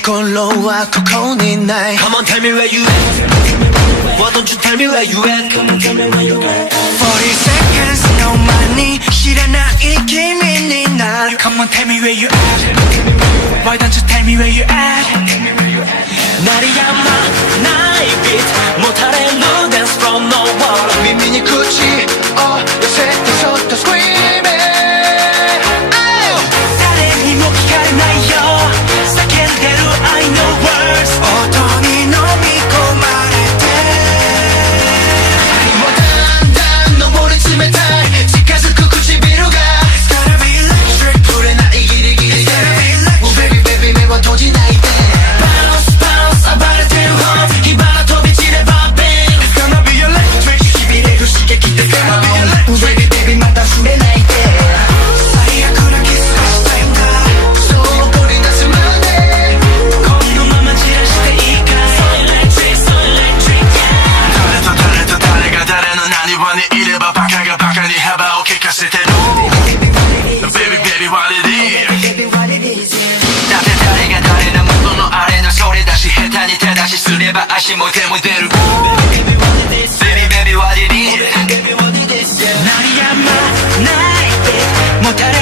心はここにない Come on tell me where you at Why don't you tell me where you at 40 secondsの前に知らない君になる Come on tell me where you at Why don't you tell me where you at 鳴りやまないビートもたれる Dance from no wall 耳に口を寄せてそっと Screaming 誰にも聞かれないよ叫んでる I know words 音に飲み込まれて愛もだんだん上り詰めたい近づく唇が It's gotta be electric 触れないギリギリで Oh baby baby 目は閉じないで Bounce bounce 暴れてる home 火花飛び散れば Bang It's gonna be electric しびれる刺激で It's gonna be electric Oh baby baby また触れないで最悪なキスがしたいんだそう怒り出すまでこのまま散らしていいかい So electric so electric yeah 誰と誰が誰の何話にいればバカがバカに幅を利かせてる Baby baby what it is だって誰が誰の元のあれのそれだし下手に手出しすれば足も手も出る Baby baby what it is 鳴りやまないビートもたれ